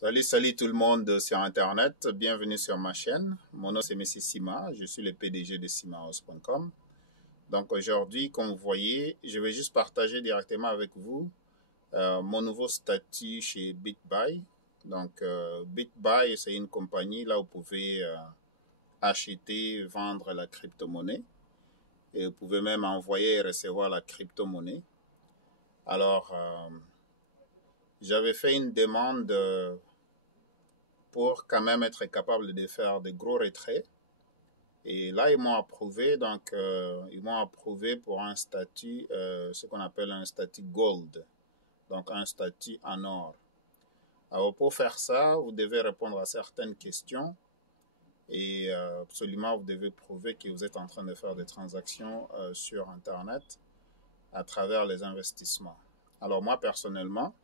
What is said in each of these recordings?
Salut tout le monde sur Internet. Bienvenue sur ma chaîne. Mon nom c'est Messi Sima. Je suis le PDG de simahouse.com. Donc aujourd'hui, comme vous voyez, je vais juste partager directement avec vous mon nouveau statut chez BitBuy. Donc BitBuy, c'est une compagnie là où vous pouvez acheter, vendre la crypto-monnaie. Et vous pouvez même envoyer et recevoir la crypto-monnaie. Alors, j'avais fait une demande pour quand même être capable de faire des gros retraits. Et là, ils m'ont approuvé, donc ils m'ont approuvé pour un statut, ce qu'on appelle un statut Gold, donc un statut en or. Alors pour faire ça, vous devez répondre à certaines questions et absolument vous devez prouver que vous êtes en train de faire des transactions sur Internet à travers les investissements. Alors moi personnellement,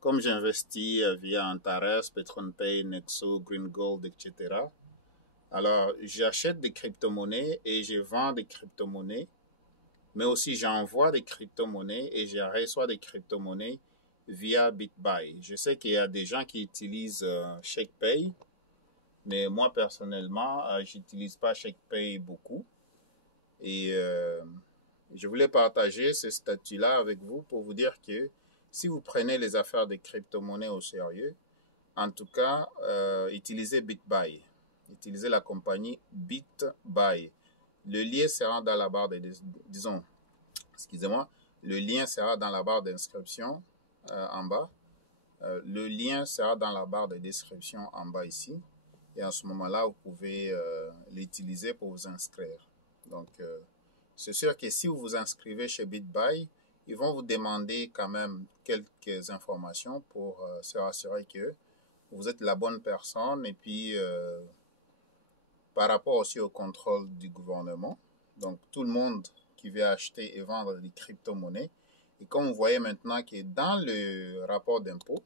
comme j'investis via Antares, PetronPay, Nexo, Green Gold, etc., alors j'achète des crypto-monnaies et je vends des crypto-monnaies, mais aussi j'envoie des crypto-monnaies et je reçois des crypto-monnaies via BitBuy. Je sais qu'il y a des gens qui utilisent ShakePay, mais moi personnellement, j'utilise pas ShakePay beaucoup. Et je voulais partager ce statut-là avec vous pour vous dire que si vous prenez les affaires des crypto-monnaies au sérieux, en tout cas, utilisez BitBuy. Utilisez la compagnie BitBuy. Le lien sera dans la barre le lien sera dans la barre d'inscription en bas. Le lien sera dans la barre de description en bas ici. Et à ce moment-là, vous pouvez l'utiliser pour vous inscrire. Donc, c'est sûr que si vous vous inscrivez chez BitBuy, ils vont vous demander quand même quelques informations pour se rassurer que vous êtes la bonne personne et puis par rapport aussi au contrôle du gouvernement. Donc, tout le monde qui veut acheter et vendre des crypto-monnaies. Et comme vous voyez maintenant que dans le rapport d'impôt,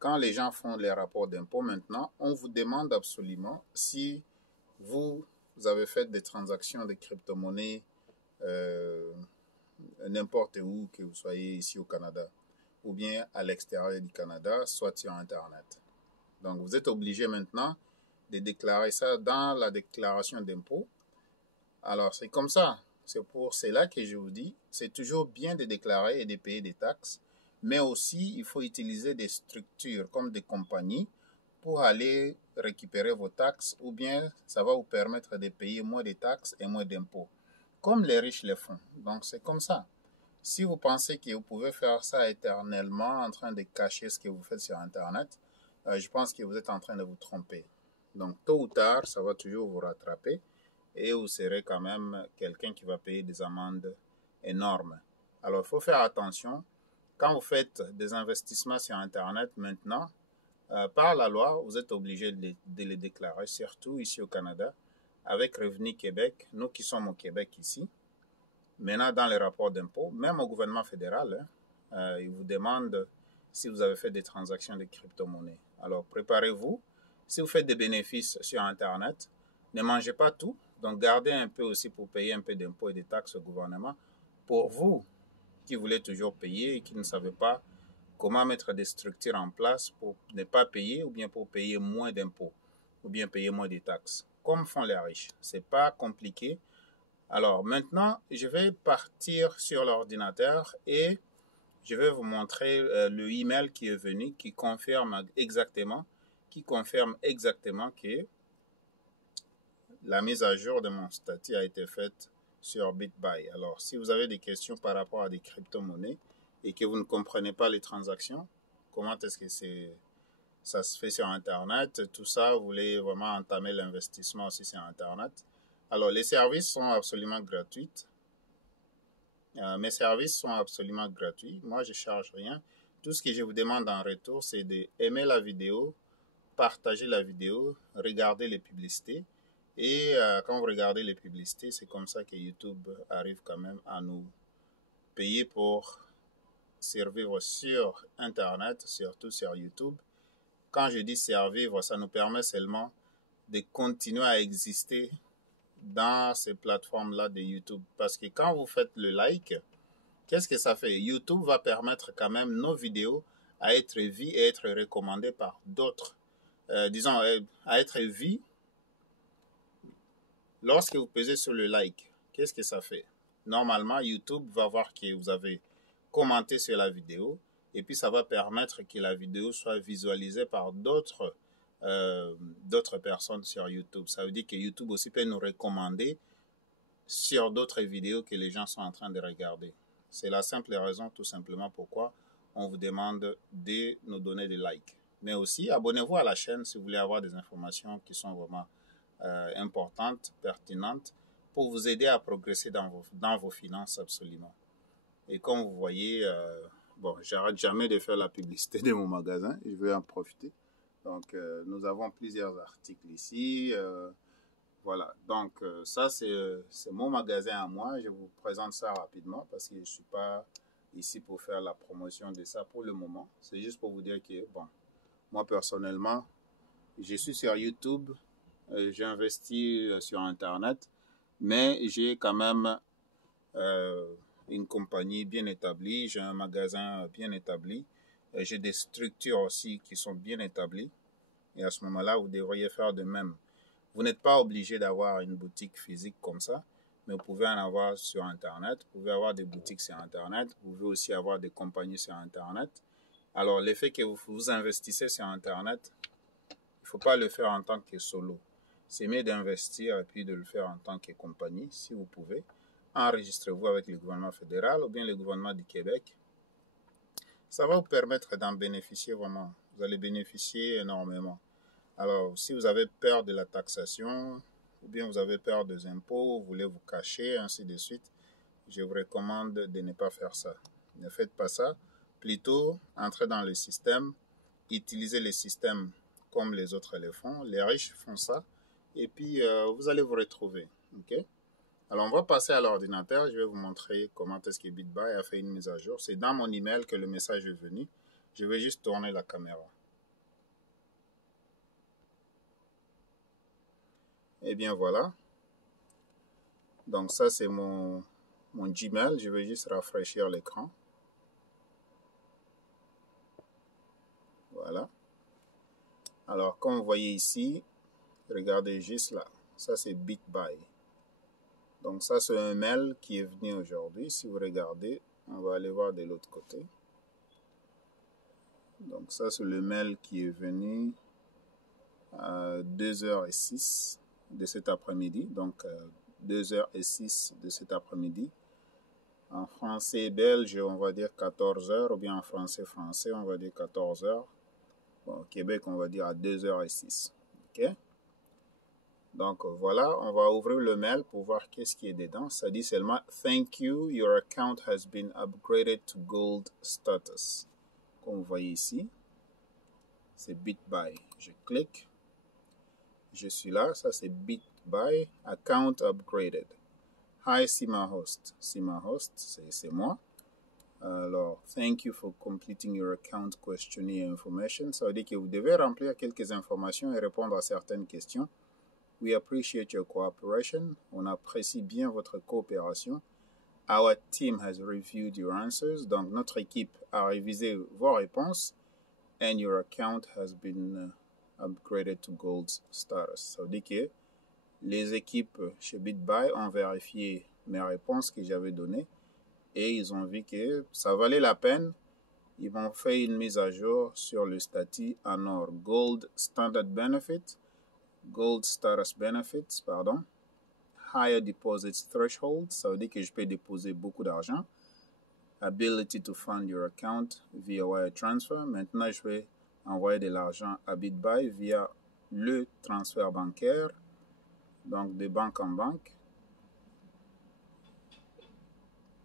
quand les gens font les rapports d'impôt maintenant, on vous demande absolument si vous avez fait des transactions de crypto-monnaies n'importe où, que vous soyez ici au Canada ou bien à l'extérieur du Canada, soit sur Internet. Donc, vous êtes obligé maintenant de déclarer ça dans la déclaration d'impôt. Alors, c'est comme ça. C'est pour cela que je vous dis, c'est toujours bien de déclarer et de payer des taxes, mais aussi, il faut utiliser des structures comme des compagnies pour aller récupérer vos taxes ou bien ça va vous permettre de payer moins de taxes et moins d'impôts, comme les riches le font. Donc, c'est comme ça. Si vous pensez que vous pouvez faire ça éternellement en train de cacher ce que vous faites sur Internet, je pense que vous êtes en train de vous tromper. Donc, tôt ou tard, ça va toujours vous rattraper et vous serez quand même quelqu'un qui va payer des amendes énormes. Alors, il faut faire attention. Quand vous faites des investissements sur Internet maintenant, par la loi, vous êtes obligé de les déclarer, surtout ici au Canada, avec Revenu Québec, nous qui sommes au Québec ici. Maintenant, dans les rapports d'impôt, même au gouvernement fédéral, il vous demande si vous avez fait des transactions de crypto-monnaies. Alors, préparez-vous. Si vous faites des bénéfices sur Internet, ne mangez pas tout. Donc, gardez un peu aussi pour payer un peu d'impôts et de taxes au gouvernement. Pour vous qui voulez toujours payer et qui ne savez pas comment mettre des structures en place pour ne pas payer ou bien pour payer moins d'impôts ou bien payer moins de taxes, comme font les riches. C'est pas compliqué. Alors maintenant, je vais partir sur l'ordinateur et je vais vous montrer le email qui est venu, qui confirme exactement que la mise à jour de mon statut a été faite sur BitBuy. Alors, si vous avez des questions par rapport à des crypto-monnaies et que vous ne comprenez pas les transactions, comment est-ce que ça se fait sur Internet, tout ça, vous voulez vraiment entamer l'investissement aussi sur Internet. Alors, les services sont absolument gratuits. Mes services sont absolument gratuits. Moi, je ne charge rien. Tout ce que je vous demande en retour, c'est d'aimer la vidéo, partager la vidéo, regarder les publicités. Et quand vous regardez les publicités, c'est comme ça que YouTube arrive quand même à nous payer pour survivre sur Internet, surtout sur YouTube. Quand je dis survivre, ça nous permet seulement de continuer à exister dans ces plateformes-là de YouTube. Parce que quand vous faites le like, qu'est-ce que ça fait? YouTube va permettre quand même nos vidéos à être vu et être recommandé par d'autres. Disons, à être vu. Lorsque vous pesez sur le like, qu'est-ce que ça fait? Normalement, YouTube va voir que vous avez commenté sur la vidéo et puis ça va permettre que la vidéo soit visualisée par d'autres personnes sur YouTube. Ça veut dire que YouTube aussi peut nous recommander sur d'autres vidéos que les gens sont en train de regarder. C'est la simple raison, tout simplement, pourquoi on vous demande de nous donner des likes. Mais aussi, abonnez-vous à la chaîne si vous voulez avoir des informations qui sont vraiment importantes, pertinentes, pour vous aider à progresser dans vos finances absolument. Et comme vous voyez, bon, j'arrête jamais de faire la publicité de mon magasin, je vais en profiter. Donc, nous avons plusieurs articles ici. Voilà, donc ça c'est mon magasin à moi. Je vous présente ça rapidement parce que je ne suis pas ici pour faire la promotion de ça pour le moment. C'est juste pour vous dire que, bon, moi personnellement, je suis sur YouTube, j'ai investi sur Internet, mais j'ai quand même une compagnie bien établie, j'ai un magasin bien établi, j'ai des structures aussi qui sont bien établies. Et à ce moment-là, vous devriez faire de même. Vous n'êtes pas obligé d'avoir une boutique physique comme ça, mais vous pouvez en avoir sur Internet. Vous pouvez avoir des boutiques sur Internet. Vous pouvez aussi avoir des compagnies sur Internet. Alors, l'effet que vous investissez sur Internet, il ne faut pas le faire en tant que solo. C'est mieux d'investir et puis de le faire en tant que compagnie, si vous pouvez. Enregistrez-vous avec le gouvernement fédéral ou bien le gouvernement du Québec. Ça va vous permettre d'en bénéficier vraiment. Vous allez bénéficier énormément. Alors, si vous avez peur de la taxation, ou bien vous avez peur des impôts, vous voulez vous cacher, ainsi de suite, je vous recommande de ne pas faire ça. Ne faites pas ça. Plutôt, entrez dans le système, utilisez le système comme les autres le font. Les riches font ça, et puis vous allez vous retrouver. Okay? Alors, on va passer à l'ordinateur. Je vais vous montrer comment est-ce que BitBuy a fait une mise à jour. C'est dans mon email que le message est venu. Je vais juste tourner la caméra. Et bien voilà. Donc ça c'est mon Gmail. Je vais juste rafraîchir l'écran. Voilà. Alors comme vous voyez ici, regardez juste là. Ça c'est BitBuy. Donc ça c'est un mail qui est venu aujourd'hui. Si vous regardez, on va aller voir de l'autre côté. Donc ça c'est le mail qui est venu à 2h06 de cet après-midi. Donc 2h06 de cet après-midi. En français belge, on va dire 14h, ou bien en français, on va dire 14h. Bon, au Québec, on va dire à 2h06. OK? Donc, voilà, on va ouvrir le mail pour voir qu'est-ce qui est dedans. Ça dit seulement « Thank you, your account has been upgraded to gold status ». Comme vous voyez ici, c'est BitBuy. Je clique. Je suis là, ça c'est BitBuy, account upgraded. Hi SimaHost. SimaHost, c'est moi. Alors, thank you for completing your account questionnaire information. Ça veut dire que vous devez remplir quelques informations et répondre à certaines questions. We appreciate your cooperation. On apprécie bien votre coopération. Our team has reviewed your answers. Donc, notre équipe a révisé vos réponses. And your account has been upgraded to gold status. Ça veut dire que les équipes chez BitBuy ont vérifié mes réponses que j'avais données et ils ont vu que ça valait la peine. Ils m'ont fait une mise à jour sur le statut en or Gold Standard Benefit, Gold Status Benefits, pardon, Higher Deposit Threshold, ça veut dire que je peux déposer beaucoup d'argent, Ability to fund your account via wire transfer. Maintenant, je vais envoyer de l'argent à BitBuy via le transfert bancaire, donc de banque en banque.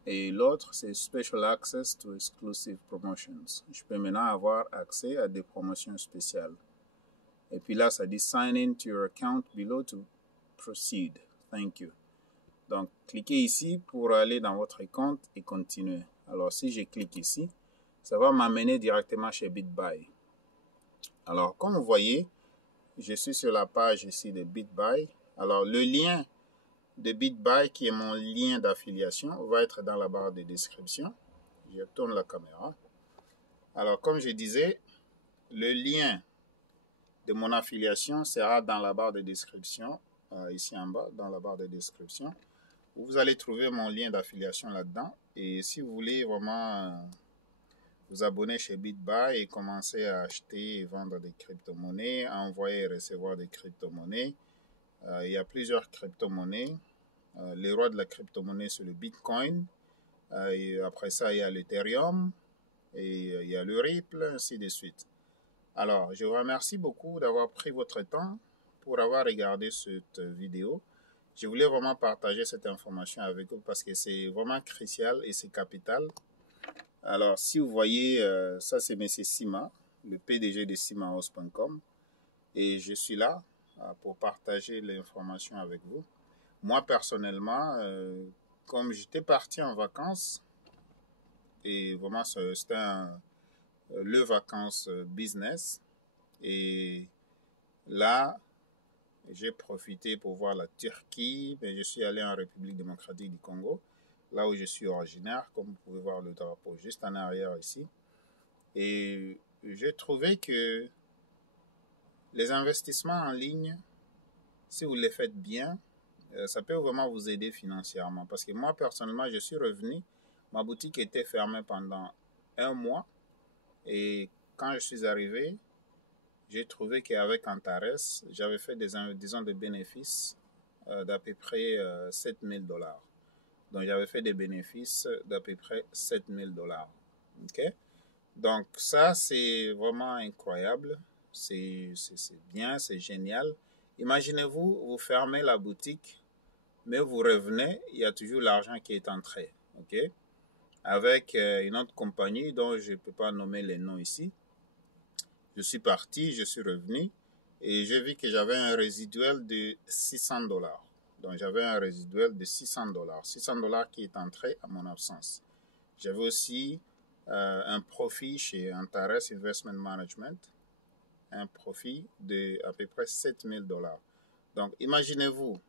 Et l'autre, c'est Special Access to Exclusive Promotions. Je peux maintenant avoir accès à des promotions spéciales. Et puis là, ça dit Sign in to your account below to proceed. Thank you. Donc, cliquez ici pour aller dans votre compte et continuer. Alors, si je clique ici, ça va m'amener directement chez BitBuy. Alors, comme vous voyez, je suis sur la page ici de BitBuy. Alors, le lien de BitBuy, qui est mon lien d'affiliation, va être dans la barre de description. Je tourne la caméra. Alors, comme je disais, le lien de mon affiliation sera dans la barre de description, ici en bas, dans la barre de description. Vous allez trouver mon lien d'affiliation là-dedans. Et si vous voulez vraiment vous abonner chez BitBuy et commencer à acheter et vendre des crypto-monnaies, à envoyer et recevoir des crypto-monnaies, il y a plusieurs crypto-monnaies. Les rois de la crypto-monnaie, c'est le Bitcoin. Et après ça, il y a l'Ethereum et il y a le Ripple, ainsi de suite. Alors, je vous remercie beaucoup d'avoir pris votre temps pour avoir regardé cette vidéo. Je voulais vraiment partager cette information avec vous parce que c'est vraiment crucial et c'est capital. Alors, si vous voyez, ça c'est M. Sima, le PDG de simahouse.com, et je suis là pour partager l'information avec vous. Moi, personnellement, comme j'étais parti en vacances, et vraiment c'était le vacances business, et là, j'ai profité pour voir la Turquie, mais je suis allé en République démocratique du Congo, là où je suis originaire, comme vous pouvez voir le drapeau juste en arrière ici. Et j'ai trouvé que les investissements en ligne, si vous les faites bien, ça peut vraiment vous aider financièrement. Parce que moi, personnellement, je suis revenu, ma boutique était fermée pendant 1 mois. Et quand je suis arrivé, j'ai trouvé qu'avec Antares, j'avais fait disons des bénéfices d'à peu près 7 000 $. Donc, j'avais fait des bénéfices d'à peu près 7 000 $. OK? Donc, ça, c'est vraiment incroyable. C'est bien, c'est génial. Imaginez-vous, vous fermez la boutique, mais vous revenez, il y a toujours l'argent qui est entré. OK? Avec une autre compagnie dont je ne peux pas nommer les noms ici. Je suis parti, je suis revenu et j'ai vu que j'avais un résiduel de 600 $. Donc, j'avais un résiduel de 600 $. 600 $ qui est entré à mon absence. J'avais aussi un profit chez Antares Investment Management, un profit de à peu près 7 000 $. Donc, imaginez-vous,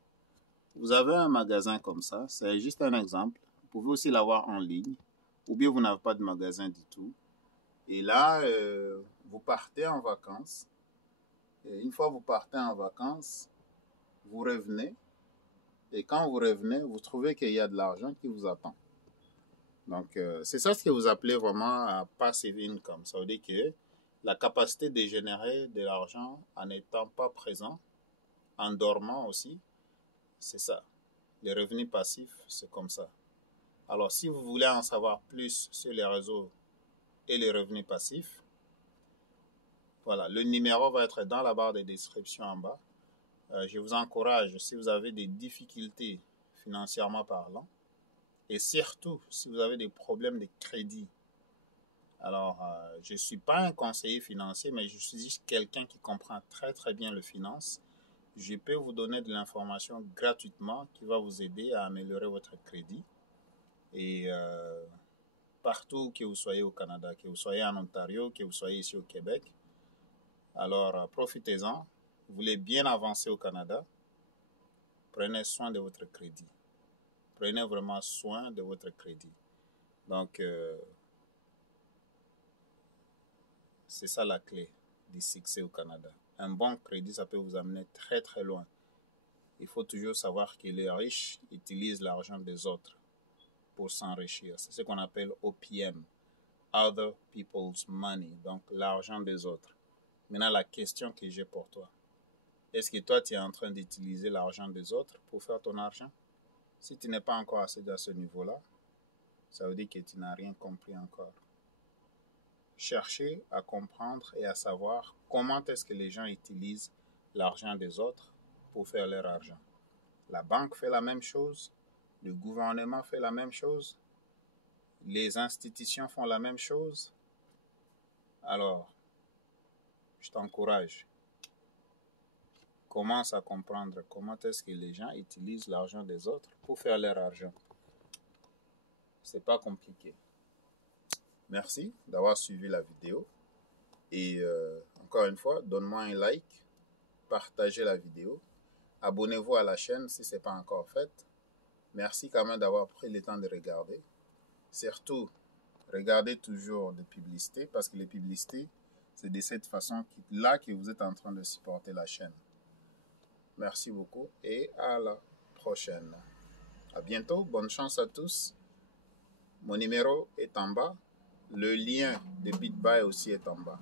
vous avez un magasin comme ça, c'est juste un exemple. Vous pouvez aussi l'avoir en ligne, ou bien vous n'avez pas de magasin du tout. Et là, vous partez en vacances. Et une fois que vous partez en vacances, vous revenez. Et quand vous revenez, vous trouvez qu'il y a de l'argent qui vous attend. Donc, c'est ça ce que vous appelez vraiment passive income. Ça veut dire que la capacité de générer de l'argent en n'étant pas présent, en dormant aussi, c'est ça. Les revenus passifs, c'est comme ça. Alors, si vous voulez en savoir plus sur les réseaux et les revenus passifs, voilà, le numéro va être dans la barre de description en bas. Je vous encourage, si vous avez des difficultés financièrement parlant, et surtout si vous avez des problèmes de crédit. Alors, je ne suis pas un conseiller financier, mais je suis juste quelqu'un qui comprend très très bien le finance. Je peux vous donner de l'information gratuitement qui va vous aider à améliorer votre crédit. Et partout que vous soyez au Canada, que vous soyez en Ontario, que vous soyez ici au Québec, alors profitez-en. Vous voulez bien avancer au Canada, prenez soin de votre crédit. Prenez vraiment soin de votre crédit. Donc, c'est ça la clé du succès au Canada. Un bon crédit, ça peut vous amener très très loin. Il faut toujours savoir que les riches utilisent l'argent des autres pour s'enrichir. C'est ce qu'on appelle OPM, Other People's Money, donc l'argent des autres. Maintenant, la question que j'ai pour toi, est-ce que toi, tu es en train d'utiliser l'argent des autres pour faire ton argent? Si tu n'es pas encore à ce niveau-là, ça veut dire que tu n'as rien compris encore. Cherchez à comprendre et à savoir comment est-ce que les gens utilisent l'argent des autres pour faire leur argent. La banque fait la même chose, le gouvernement fait la même chose, les institutions font la même chose. Alors, je t'encourage. Commence à comprendre comment est-ce que les gens utilisent l'argent des autres pour faire leur argent. C'est pas compliqué. Merci d'avoir suivi la vidéo. Et encore une fois, donne-moi un like, partagez la vidéo, abonnez-vous à la chaîne si ce n'est pas encore fait. Merci quand même d'avoir pris le temps de regarder. Surtout, regardez toujours des publicités parce que les publicités, c'est de cette façon-là que vous êtes en train de supporter la chaîne. Merci beaucoup et à la prochaine. À bientôt, bonne chance à tous. Mon numéro est en bas. Le lien de BitBuy aussi est en bas.